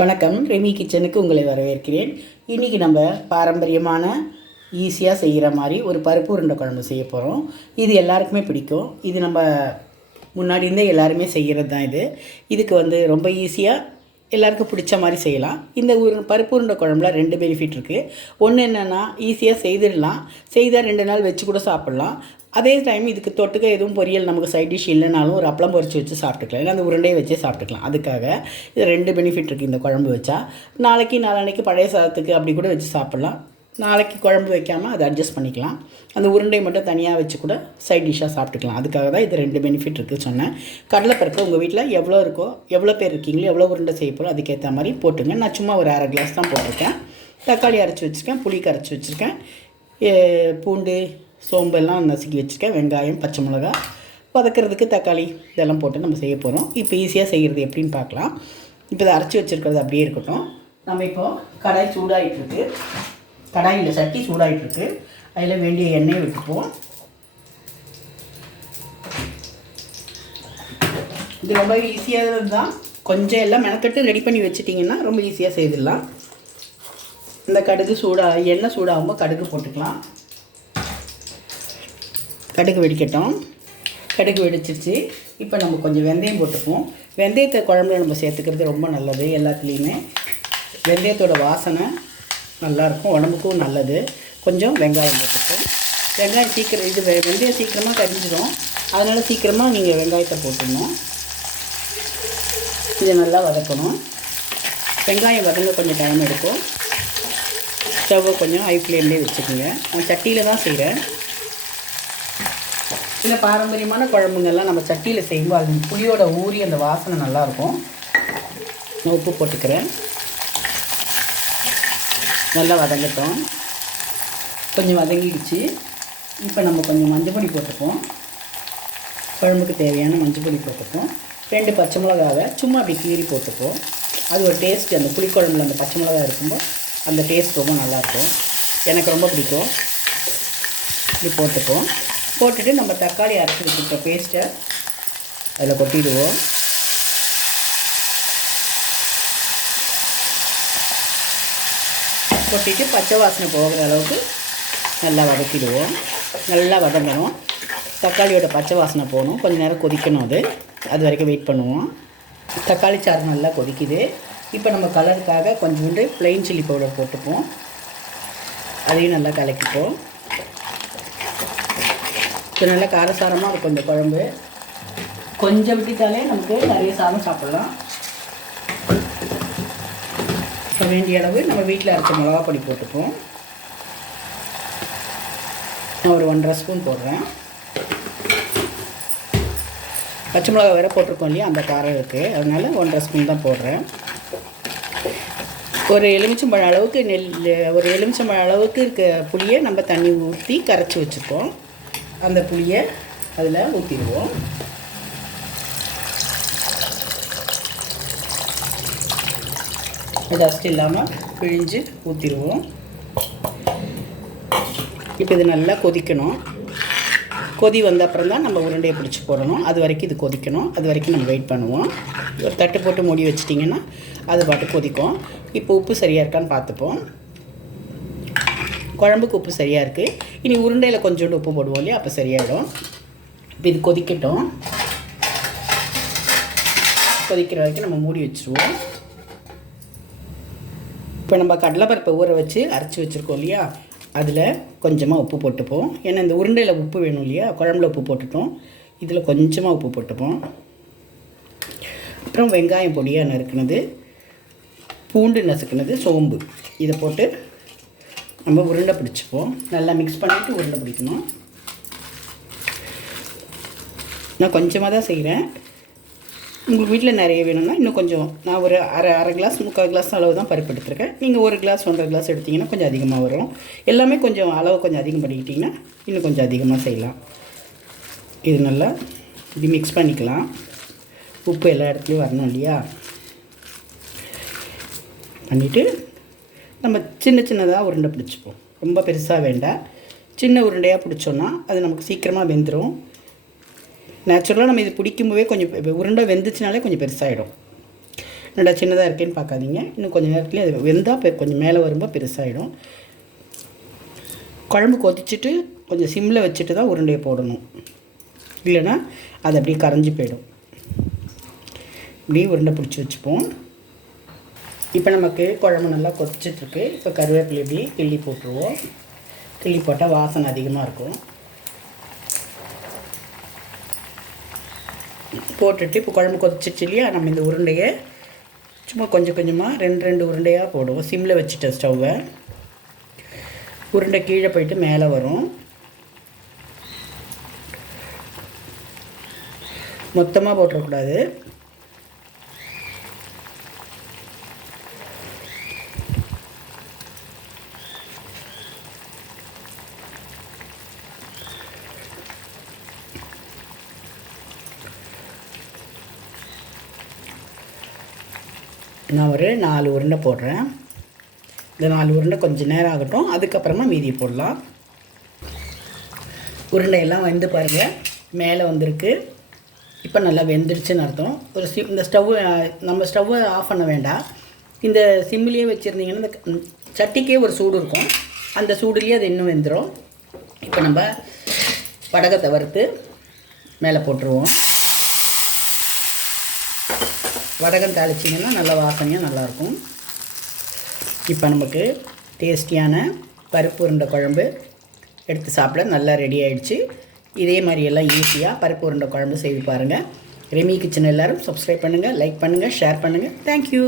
வணக்கம், ரெமி கிச்சனுக்கு உங்களை வரவேற்கிறேன். இன்றைக்கி நம்ம பாரம்பரியமான ஈஸியாக செய்கிற மாதிரி ஒரு பருப்பு உருண்டை குழம்பு செய்ய போகிறோம். இது எல்லாருக்குமே பிடிக்கும். இது நம்ம முன்னாடி இருந்தே எல்லாருமே செய்கிறது தான். இதுக்கு ரொம்ப ஈஸியாக எல்லாருக்கும் பிடிச்ச மாதிரி செய்யலாம். இந்த பருப்பு உருண்டை குழம்புல 2 பெனிஃபிட் இருக்குது. ஒன்று என்னென்னா, ஈஸியாக செய்திடலாம். செய்தால் 2 நாள் வச்சு கூட சாப்பிட்லாம். அதே டைம் இதுக்கு தொட்டுக்க எதுவும் பொரியல் நமக்கு சைட் டிஷ் இல்லைனாலும் ஒரு அப்பளம் பொரிச்சு வச்சு சாப்பிட்டுக்கலாம், இல்லை அந்த உருண்டையை வச்சே சாப்பிட்டுக்கலாம். அதுக்காக இது 2 பெனிஃபிட் இருக்குது. இந்த குழம்பு வச்சா நாளைக்கு பழைய சாதத்துக்கு அப்படி கூட வச்சு சாப்பிட்லாம். நாளைக்கு குழம்பு வைக்காமல் அதை அட்ஜஸ்ட் பண்ணிக்கலாம். அந்த உருண்டையை மட்டும் தனியாக வச்சு கூட சைட் டிஷ்ஷாக சாப்பிட்டுக்கலாம். அதுக்காக தான் இது 2 பெனிஃபிட் இருக்குது சொன்னேன். கடலைப்பருப்பு உங்கள் வீட்டில் எவ்வளோ இருக்கோ, எவ்வளோ பேர் இருக்கீங்களோ, எவ்வளோ உருண்டை செய்ய போகிறோம் அதுக்கேற்ற மாதிரி போட்டுங்க. நான் சும்மா ஒரு அரை கிளாஸ் தான் போட்டிருக்கேன். தக்காளி அரைச்சி வச்சுருக்கேன், புளி கரைச்சி வச்சுருக்கேன், பூண்டு சோம்பு எல்லாம் நசுக்கி வச்சுருக்கேன், வெங்காயம், பச்சை மிளகா, வதக்கிறதுக்கு தக்காளி இதெல்லாம் போட்டு நம்ம செய்ய போகிறோம். இப்போ ஈஸியாக செய்கிறது எப்படின்னு பார்க்கலாம். இப்போ இதை அரைச்சி வச்சுருக்கிறது அப்படியே இருக்கட்டும். நம்ம இப்போது கடாய் சூடாகிட்டுருக்கு, கடாயில் சட்டி சூடாகிட்டுருக்கு. அதில் வேண்டிய எண்ணெயை விட்டுப்போம். இது ரொம்ப ஈஸியாக தான். கொஞ்சம் எல்லாம் மெனக்கட்டு ரெடி பண்ணி வச்சுட்டிங்கன்னா ரொம்ப ஈஸியாக செய்திடலாம். இந்த கடுகு எண்ணெய் சூடாகும்போது கடுகு போட்டுக்கலாம். கடுகு வெடிக்கட்டும். கடுகு வெடிச்சிருச்சு. இப்போ நம்ம கொஞ்சம் வெந்தயம் போட்டுப்போம். வெந்தயத்தை குழம்புல நம்ம சேர்த்துக்கிறது ரொம்ப நல்லது. எல்லாத்துலேயுமே வெந்தயத்தோட வாசனை நல்லாயிருக்கும், உடம்புக்கும் நல்லது. கொஞ்சம் வெங்காயம் போட்டுப்போம். வெங்காயம் வெந்தயம் சீக்கிரமாக கரிஞ்சிடும். அதனால் சீக்கிரமாக நீங்கள் வெங்காயத்தை போட்டுடணும். இதை நல்லா வதக்கணும். வெங்காயம் வதங்க கொஞ்சம் டைம் எடுக்கும். ஸ்டவ்வை கொஞ்சம் ஹை ஃப்ளேம்லேயே வச்சுக்கோங்க. நான் சட்டியில் தான் செய்கிறேன். சில பாரம்பரியமான குழம்புங்கள்லாம் நம்ம சட்டியில் செய்யும்போது அது புளியோட ஊறி அந்த வாசனை நல்லாயிருக்கும். நான் உப்பு போட்டுக்கிறேன். நல்லா வதங்கட்டும். கொஞ்சம் வதங்கிடுச்சு. இப்போ நம்ம கொஞ்சம் மஞ்சள் பொடி போட்டுப்போம். குழம்புக்கு தேவையான மஞ்சள் பொடி போட்டுப்போம். 2 பச்சை மிளகாவை சும்மா அப்படி கீறி போட்டுப்போம். அது ஒரு டேஸ்ட்டு. அந்த புளிக்குழம்புல அந்த பச்சை மிளகா இருக்கும்போது அந்த டேஸ்ட் ரொம்ப நல்லாயிருக்கும். எனக்கு ரொம்ப பிடிக்கும். இப்படி போட்டுப்போம். போட்டுட்டு நம்ம தக்காளி அரைச்சி வச்சுருக்க பேஸ்ட்டை அதில் கொட்டிடுவோம். கொட்டிட்டு பச்சை வாசனை போகிற அளவுக்கு நல்லா வதக்கிடுவோம். நல்லா வதங்கணும். தக்காளியோட பச்சை வாசனை போகணும். கொஞ்சம் நேரம் கொதிக்கணும். அது வரைக்கும் வெயிட் பண்ணுவோம். தக்காளி சாறு நல்லா கொதிக்குது. இப்போ நம்ம கலருக்காக கொஞ்சோண்டு ப்ளைன் சில்லி பவுடர் போட்டுப்போம். அதையும் நல்லா கலக்கிப்போம். இது நல்லா காரசாரமாக இருக்கும் இந்த குழம்பு. கொஞ்சம் விட்டுட்டாலே நமக்கு நிறைய சாதம் சாப்பிட்லாம். இப்போ வேண்டிய அளவு நம்ம வீட்டில் அரைச்ச மிளகா பொடி போட்டுப்போம். நான் ஒரு 1.5 ஸ்பூன் போடுறேன். பச்சை மிளகா வேறு போட்டிருக்கோம் இல்லையா, அந்த காரம் இருக்குது. அதனால் 1.5 ஸ்பூன் தான் போடுறேன். ஒரு எலுமிச்சம்பழம் அளவுக்கு இருக்க புளியை நம்ம தண்ணி ஊற்றி கரைச்சி வச்சுருக்கோம். அந்த புளியை அதில் ஊற்றிடுவோம். டஸ்ட் இல்லாமல் பிழிஞ்சு ஊற்றிடுவோம். இப்போ இது நல்லா கொதிக்கணும். கொதி வந்த அப்புறம் தான் நம்ம உருண்டையை பிடிச்சி போடணும். அது வரைக்கும் இது கொதிக்கணும். அது வரைக்கும் நம்ம வெயிட் பண்ணுவோம். ஒரு தட்டு போட்டு மூடி வச்சிட்டிங்கன்னா அது பாட்டு கொதிக்கும். இப்போ உப்பு சரியாக இருக்கான்னு பார்த்துப்போம். குழம்புக்கு உப்பு சரியாக இருக்குது. இனி உருண்டையில் கொஞ்சோண்டு உப்பு போடுவோம் இல்லையா, அப்போ சரியாயிடும். இப்போ இது கொதிக்கட்டும். கொதிக்கிற வரைக்கும் நம்ம மூடி வச்சுருவோம். இப்போ நம்ம கடலைப்பருப்பை ஊற வச்சு அரைச்சி வச்சுருக்கோம் இல்லையா, அதில் கொஞ்சமாக உப்பு போட்டுப்போம். ஏன்னா இந்த உருண்டையில் உப்பு வேணும் இல்லையா, குழம்புல உப்பு போட்டுட்டோம். இதில் கொஞ்சமாக உப்பு போட்டுப்போம். அப்புறம் வெங்காயம் பொடியாக நறுக்குனது, பூண்டு நசுக்குனது, சோம்பு, இதை போட்டு நம்ம உருண்டை பிடிச்சிப்போம். நல்லா மிக்ஸ் பண்ணிவிட்டு உருண்டை பிடிக்கணும். நான் கொஞ்சமாக தான் செய்கிறேன். உங்களுக்கு வீட்டில் நிறைய வேணும்னா இன்னும் கொஞ்சம், நான் ஒரு அரை கிளாஸ் 3/4 கிளாஸ் அளவு தான் பருப்பு எடுத்துருக்கேன். நீங்கள் 1 கிளாஸ் 1.5 கிளாஸ் எடுத்திங்கன்னா கொஞ்சம் அதிகமாக வரும். எல்லாமே கொஞ்சம் அளவு கொஞ்சம் அதிகம் பண்ணிக்கிட்டிங்கன்னா இன்னும் கொஞ்சம் அதிகமாக செய்யலாம். இது நல்லா இது மிக்ஸ் பண்ணிக்கலாம். உப்பு எல்லா இடத்துலையும் வரணும் இல்லையா. பண்ணிவிட்டு நம்ம சின்னதாக உருண்டை பிடிச்சிப்போம். ரொம்ப பெருசாக வேண்டாம். சின்ன உருண்டையாக பிடிச்சோன்னா அது நமக்கு சீக்கிரமாக வெந்துடும். நேச்சுரலாக நம்ம இது பிடிக்கும்போதே கொஞ்சம் உருண்டை வெந்துச்சுனாலே கொஞ்சம் பெருசாகிடும். நல்லா சின்னதாக இருக்கேன்னு பார்க்காதீங்க. இன்னும் கொஞ்சம் நேரத்துலேயே அது வெந்தால் கொஞ்சம் மேலே வரும்போது பெருசாகிடும். குழம்பு கொதிச்சுட்டு கொஞ்சம் சிம்மில் வச்சுட்டு தான் உருண்டையை போடணும், இல்லைன்னா அது அப்படியே கரைஞ்சி போயிடும். இப்படி உருண்டை பிடிச்சி வச்சுப்போம். இப்போ நமக்கு குழம்பு நல்லா கொதிச்சிட்ருக்கு. இப்போ கருவேப்பிலை இப்படி கிள்ளி போட்டுருவோம். கிள்ளி போட்டால் வாசனை அதிகமாக இருக்கும். போட்டுட்டு இப்போ குழம்பு கொதிச்சிச்சு இல்லையா, நம்ம இந்த உருண்டையை சும்மா கொஞ்சம் கொஞ்சமாக ரெண்டு உருண்டையாக போடுவோம். சிம்மில் வச்சுட்டேன் ஸ்டவ்வை. உருண்டை கீழே போயிட்டு மேலே வரும். மொத்தமாக போட்டுறக்கூடாது. நான் ஒரு 4 உருண்டை போடுறேன். இந்த 4 உருண்டை கொஞ்சம் நேரம் ஆகட்டும், அதுக்கப்புறமா மீதி போடலாம். உருண்டையெல்லாம் வெந்து பாருங்கள், மேலே வந்திருக்கு. இப்போ நல்லா வெந்துடுச்சுன்னு அர்த்தம். இந்த நம்ம ஸ்டவ்வை ஆஃப் பண்ண வேண்டாம். இந்த சிம்மிலேயே வச்சுருந்தீங்கன்னா இந்த சட்டிக்கே ஒரு சூடு இருக்கும், அந்த சூடுலேயே அது இன்னும் வெந்துடும். இப்போ நம்ம வடகத்தை வறுத்து மேலே போட்டுருவோம். வடகம் தாளிச்சிங்கன்னா நல்லா வாசனையாக நல்லாயிருக்கும். இப்போ நமக்கு டேஸ்டியான பருப்பு உருண்டை குழம்பு எடுத்து சாப்பிட நல்லா ரெடி ஆகிடுச்சு. இதே மாதிரி எல்லாம் ஈஸியாக பருப்பு உருண்டை குழம்பு செய்து பாருங்கள். ரெமி கிச்சன் எல்லோரும் சப்ஸ்கிரைப் பண்ணுங்கள், லைக் பண்ணுங்கள், ஷேர் பண்ணுங்கள். தேங்க்யூ.